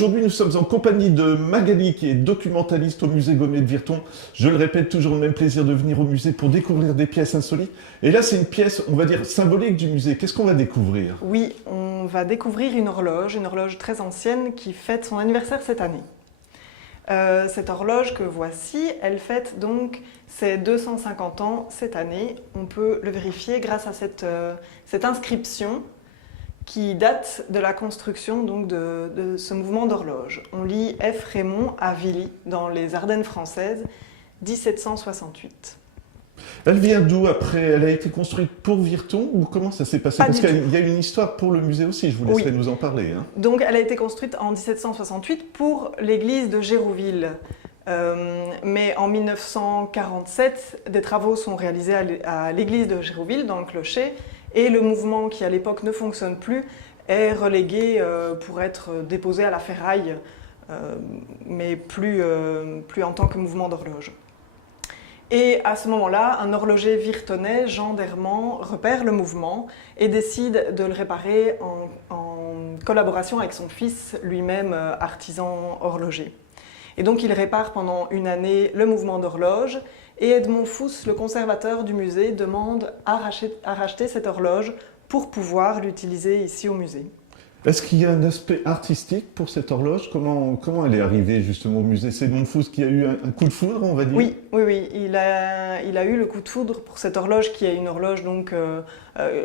Aujourd'hui, nous sommes en compagnie de Magali, qui est documentaliste au musée Gommet de Virton. Je le répète, toujours le même plaisir de venir au musée pour découvrir des pièces insolites. Et là, c'est une pièce, on va dire, symbolique du musée. Qu'est-ce qu'on va découvrir? Oui, on va découvrir une horloge très ancienne qui fête son anniversaire cette année. Cette horloge que voici, elle fête donc ses 250 ans cette année. On peut le vérifier grâce à cette inscription qui date de la construction donc, de ce mouvement d'horloge. On lit F. Raymond à Villy, dans les Ardennes françaises, 1768. Elle vient d'où après? Elle a été construite pour Virton ou comment ça s'est passé? Parce qu'il y a une histoire pour le musée aussi, je vous laisserai nous en parler. Hein. Donc elle a été construite en 1768 pour l'église de Gérouville. Mais en 1947, des travaux sont réalisés à l'église de Gérouville, dans le clocher, et le mouvement qui à l'époque ne fonctionne plus est relégué pour être déposé à la ferraille, mais plus en tant que mouvement d'horloge. Et à ce moment-là, un horloger virtonais, Jean d'Hermant, repère le mouvement et décide de le réparer en collaboration avec son fils, lui-même artisan horloger. Et donc il répare pendant une année le mouvement d'horloge et Edmond Fous, le conservateur du musée, demande à racheter cette horloge pour pouvoir l'utiliser ici au musée. Est-ce qu'il y a un aspect artistique pour cette horloge? Comment elle est arrivée justement au musée? C'est Edmond Fous qui a eu un coup de foudre, on va dire? Oui. Il a eu le coup de foudre pour cette horloge qui est une horloge donc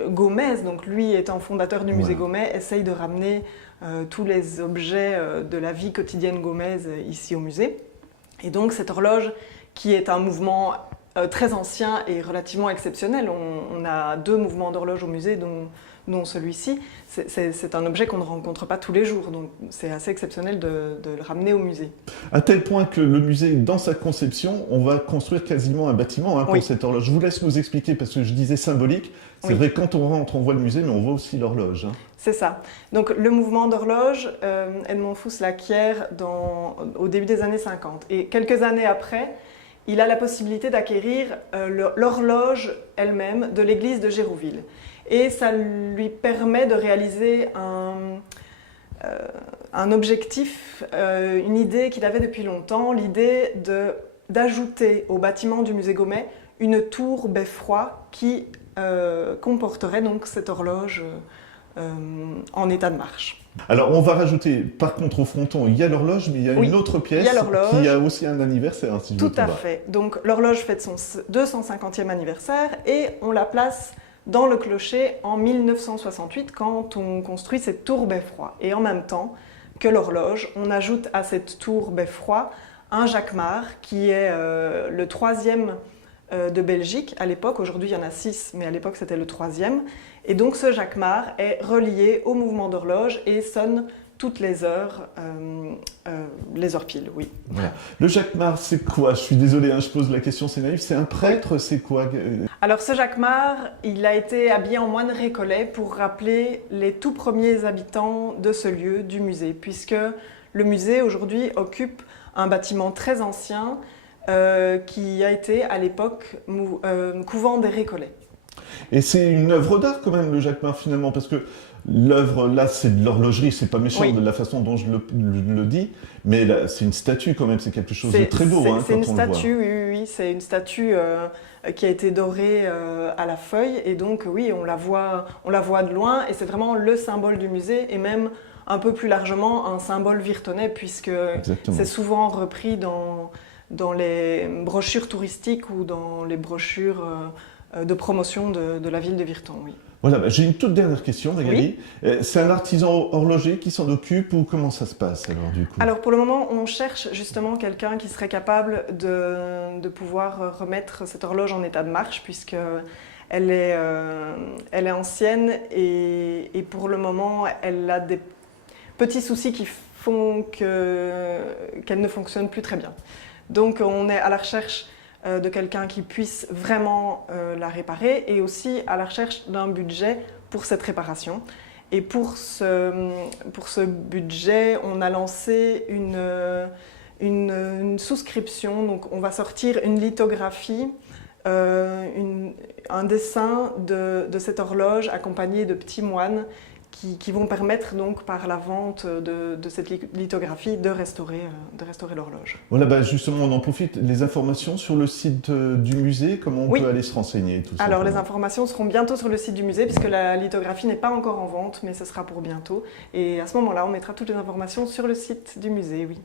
gaumaise. Donc lui, étant fondateur du musée Gommet, essaye de ramener tous les objets de la vie quotidienne gaumaise ici au musée. Et donc cette horloge, qui est un mouvement très ancien et relativement exceptionnel, on a 2 mouvements d'horloge au musée, dont celui-ci, c'est un objet qu'on ne rencontre pas tous les jours, donc c'est assez exceptionnel de le ramener au musée. À tel point que le musée, dans sa conception, on va construire quasiment un bâtiment pour cette horloge. Je vous laisse nous expliquer, parce que je disais symbolique, c'est vrai que quand on rentre, on voit le musée, mais on voit aussi l'horloge. C'est ça. Donc le mouvement d'horloge, Edmond Fous l'acquiert au début des années 50. Et quelques années après, il a la possibilité d'acquérir l'horloge elle-même de l'église de Gérouville. Et ça lui permet de réaliser un objectif, une idée qu'il avait depuis longtemps, l'idée d'ajouter au bâtiment du musée Gommet une tour beffroi qui comporterait donc cette horloge en état de marche. Alors on va rajouter, par contre au fronton, il y a l'horloge, mais il y a une autre pièce qui a aussi un anniversaire. Si Tout à fait. Donc l'horloge fête son 250e anniversaire et on la place dans le clocher en 1968 quand on construit cette tour beffroi. Et en même temps que l'horloge, on ajoute à cette tour beffroi un jacquemart qui est le 3e de Belgique à l'époque. Aujourd'hui il y en a 6, mais à l'époque c'était le 3e. Et donc ce jacquemart est relié au mouvement d'horloge et sonne toutes les heures pile, oui. Voilà. Le jacquemart, c'est quoi? Je suis désolé, je pose la question, c'est naïf. C'est un prêtre, c'est quoi? Alors ce jacquemart, il a été habillé en moine récollet pour rappeler les tout premiers habitants de ce lieu, du musée, puisque le musée aujourd'hui occupe un bâtiment très ancien qui a été à l'époque couvent des Récollets. Et c'est une œuvre d'art quand même, le jacquemart, finalement, parce que l'œuvre, là, c'est de l'horlogerie, c'est pas méchant de la façon dont je le dis, mais c'est une statue quand même, c'est quelque chose de très beau quand on le voit. C'est une statue, oui, c'est une statue qui a été dorée à la feuille, et donc oui, on la voit de loin, et c'est vraiment le symbole du musée, et même un peu plus largement un symbole virtonais, puisque c'est souvent repris dans les brochures touristiques ou dans les brochures de promotion de la ville de Virton, oui. Voilà, j'ai une toute dernière question, Magali. C'est un artisan horloger qui s'en occupe ou comment ça se passe alors du coup? Alors pour le moment, on cherche justement quelqu'un qui serait capable de pouvoir remettre cette horloge en état de marche puisqu'elle est ancienne et pour le moment, elle a des petits soucis qui font qu'elle ne fonctionne plus très bien. Donc on est à la recherche de quelqu'un qui puisse vraiment la réparer et aussi à la recherche d'un budget pour cette réparation. Et pour ce budget, on a lancé une souscription. Donc on va sortir une lithographie, un dessin de cette horloge accompagné de petits moines qui vont permettre donc par la vente de cette lithographie de restaurer l'horloge. Voilà, bah justement, on en profite. Les informations sur le site du musée, comment on peut aller se renseigner tout Alors, les simplement. informations seront bientôt sur le site du musée, puisque la lithographie n'est pas encore en vente, mais ce sera pour bientôt. Et à ce moment-là, on mettra toutes les informations sur le site du musée, oui.